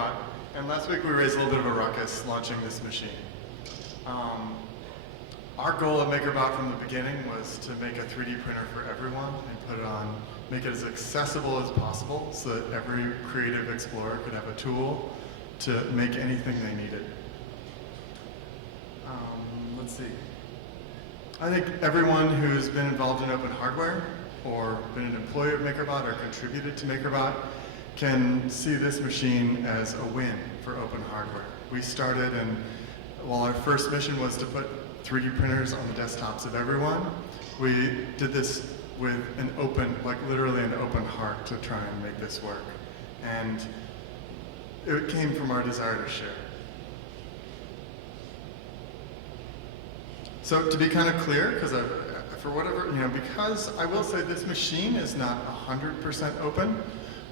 MakerBot, and last week we raised a little bit of a ruckus launching this machine. Our goal at MakerBot from the beginning was to make a 3D printer for everyone and put it on, make it as accessible as possible so that every creative explorer could have a tool to make anything they needed. Let's see. I think everyone who's been involved in open hardware or been an employee of MakerBot or contributed to MakerBot can see this machine as a win for open hardware. We started, and while our first mission was to put 3D printers on the desktops of everyone, we did this with an open, like literally an open heart to try and make this work. And it came from our desire to share. So to be kind of clear, because for whatever, because I will say this machine is not 100% open,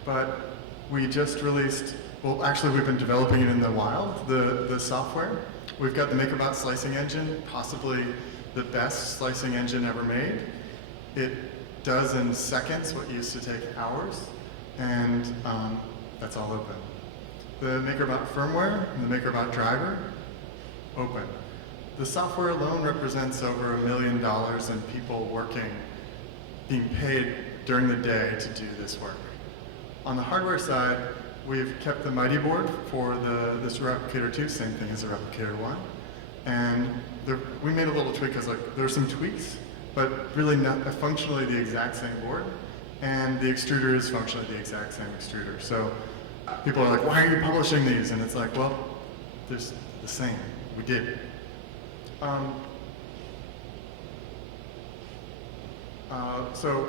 but we just released, well, actually we've been developing it in the wild, the software. We've got the MakerBot slicing engine, possibly the best slicing engine ever made. It does in seconds what used to take hours, and that's all open. The MakerBot firmware and the MakerBot driver, open. The software alone represents over $1 million in people working, being paid during the day to do this work. On the hardware side, we've kept the Mighty board for this Replicator 2, same thing as the Replicator 1. And we made a little tweak because there's some tweaks, but really not functionally the exact same board. And the extruder is functionally the exact same extruder. So people are like, why are you publishing these? And it's like, well, they're the same. We did. So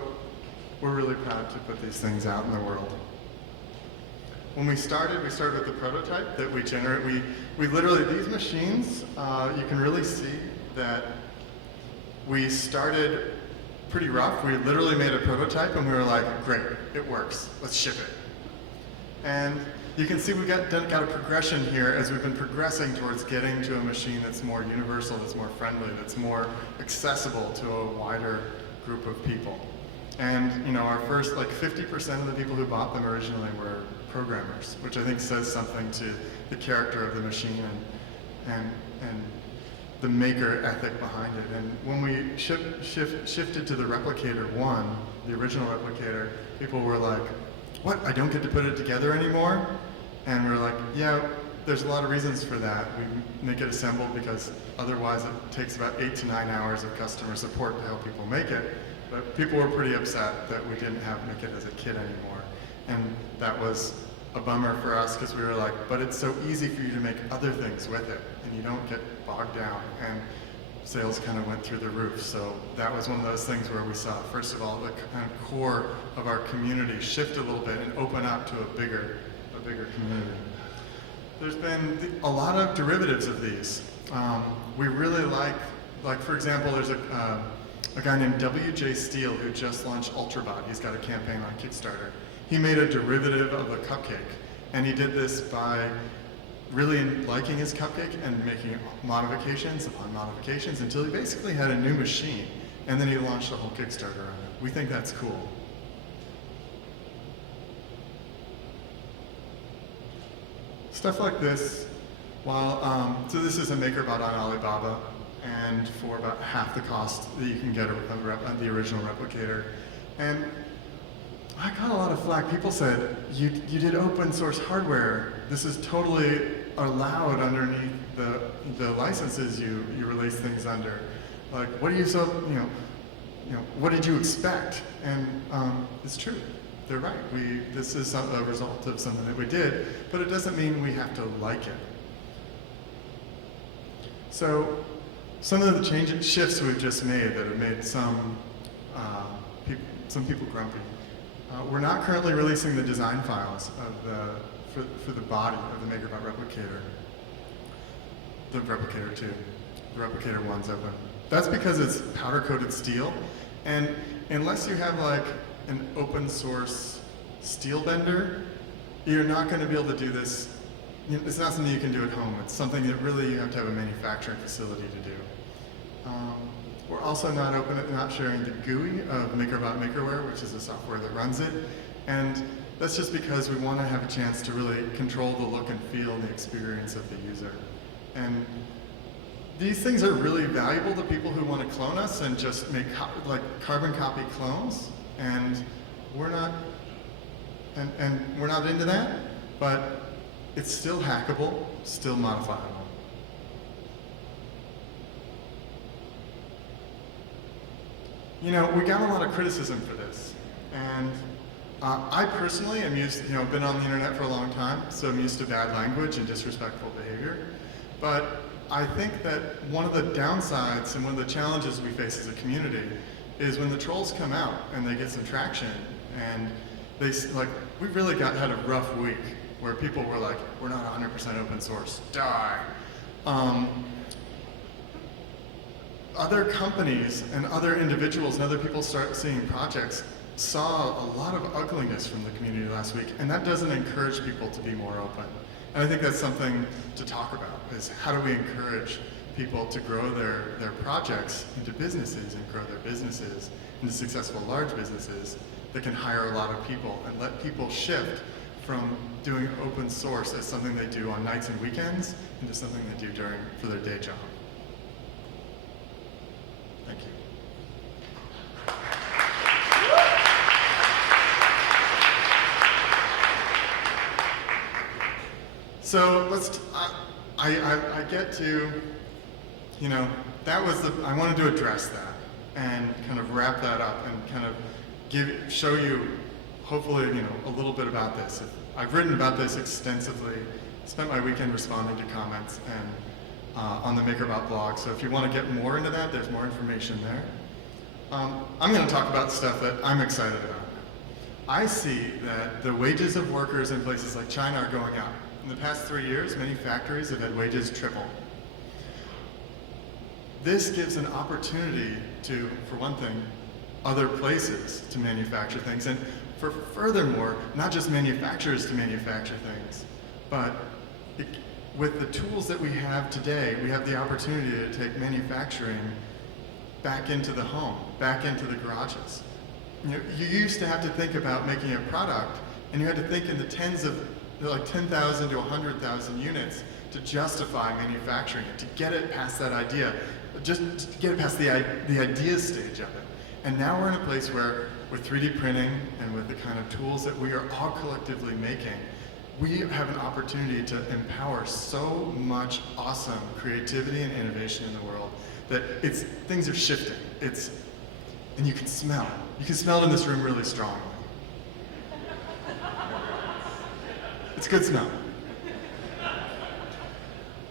we're really proud to put these things out in the world. When we started with the prototype that we generate. We literally, these machines, you can really see that we started pretty rough. We literally made a prototype and we were like, great, it works, let's ship it. And you can see we got a progression here as we've been progressing towards getting to a machine that's more universal, that's more friendly, that's more accessible to a wider group of people. And our first, 50% of the people who bought them originally were programmers, which I think says something to the character of the machine and the maker ethic behind it. And when we shifted to the Replicator 1, the original Replicator, people were like, what, I don't get to put it together anymore? And we're like, yeah, there's a lot of reasons for that. We make it assembled because otherwise it takes about 8 to 9 hours of customer support to help people make it. But people were pretty upset that we didn't make it as a kit anymore. And that was a bummer for us because we were like, but it's so easy for you to make other things with it and you don't get bogged down. And sales kind of went through the roof. So that was one of those things where we saw, first of all, the kind of core of our community shift a little bit and open up to a bigger community. There's been a lot of derivatives of these. We really like for example, there's a guy named W.J. Steele who just launched UltraBot. He's got a campaign on Kickstarter. He made a derivative of a cupcake, and he did this by really liking his cupcake and making modifications upon modifications until he basically had a new machine, and then he launched a whole Kickstarter on it. We think that's cool. Stuff like this, so this is a MakerBot on Alibaba, and for about half the cost that you can get the original Replicator. And I got a lot of flack. People said, you did open source hardware. This is totally allowed underneath the licenses you release things under. Like, what do you what did you expect? And it's true. They're right. This is a result of something that we did, but it doesn't mean we have to like it. So some of the shifts we've just made that have made some people grumpy. We're not currently releasing the design files of for the body of the MakerBot Replicator. The Replicator 2. The Replicator 1's open. That's because it's powder-coated steel, and unless you have an open source steel bender, you're not going to be able to do this. It's not something you can do at home. It's something that really you have to have a manufacturing facility to do. We're also not sharing the GUI of MakerBot Makerware, which is the software that runs it. And that's just because we want to have a chance to really control the look and feel and the experience of the user. And these things are really valuable to people who want to clone us and just make like carbon copy clones. And we're not, and we're not into that, but it's still hackable, still modifiable. You know, we got a lot of criticism for this, and I personally am used, been on the internet for a long time, so I'm used to bad language and disrespectful behavior. But I think that one of the downsides and one of the challenges we face as a community is when the trolls come out and they get some traction, and we really had a rough week where people were like, we're not 100% open source, die. Other companies and other individuals and other people start seeing projects saw a lot of ugliness from the community last week, and that doesn't encourage people to be more open. And I think that's something to talk about, is how do we encourage people to grow their projects into businesses and grow their businesses into successful large businesses that can hire a lot of people and let people shift from doing open source as something they do on nights and weekends into something they do for their day job. Thank you. So I get to, that was I wanted to address that and kind of wrap that up and kind of show you, hopefully, a little bit about this. I've written about this extensively, spent my weekend responding to comments and on the MakerBot blog, so if you want to get more into that, there's more information there. I'm going to talk about stuff that I'm excited about. I see that the wages of workers in places like China are going up. In the past 3 years, many factories have had wages triple. This gives an opportunity to, for one thing, other places to manufacture things, and furthermore, not just manufacturers to manufacture things, but with the tools that we have today, we have the opportunity to take manufacturing back into the home, back into the garages. You used to have to think about making a product, and you had to think in the tens of, like 10,000 to 100,000 units to justify manufacturing it, to get it past that idea, just to get it past the idea stage of it. And now we're in a place where, with 3D printing and with the kind of tools that we are all collectively making, we have an opportunity to empower so much awesome creativity and innovation in the world that things are shifting. And you can smell it. You can smell it in this room really strongly. It's a good smell.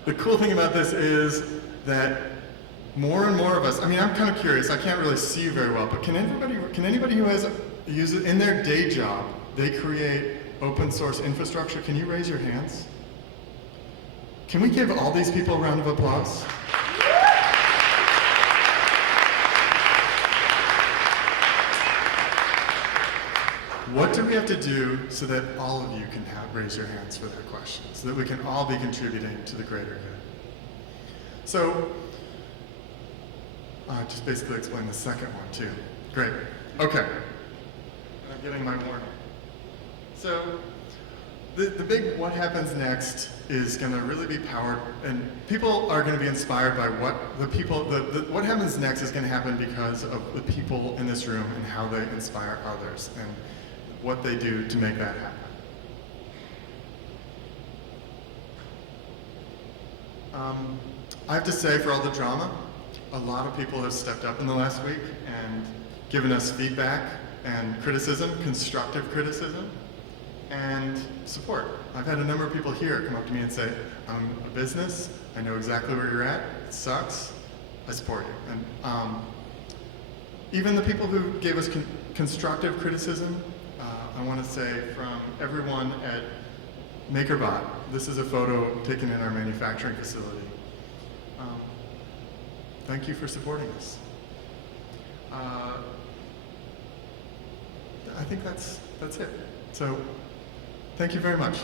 The cool thing about this is that more and more of us, I'm kind of curious, I can't really see you very well, but can anybody who use it in their day job, they create open source infrastructure, can you raise your hands? Can we give all these people a round of applause? What do we have to do so that all of you can raise your hands for that question, so that we can all be contributing to the greater good? So, just basically explain the second one too. Great. Okay. I'm getting my warning. So, the big what happens next is going to really be powered, and people are going to be inspired by what what happens next is going to happen because of the people in this room and how they inspire others and what they do to make that happen. I have to say, for all the drama, a lot of people have stepped up in the last week and given us feedback and criticism, constructive criticism, and support. I've had a number of people here come up to me and say, I'm a business, I know exactly where you're at, it sucks, I support you. And even the people who gave us constructive criticism, I want to say from everyone at MakerBot, this is a photo taken in our manufacturing facility. Thank you for supporting us. I think that's it. So, thank you very much.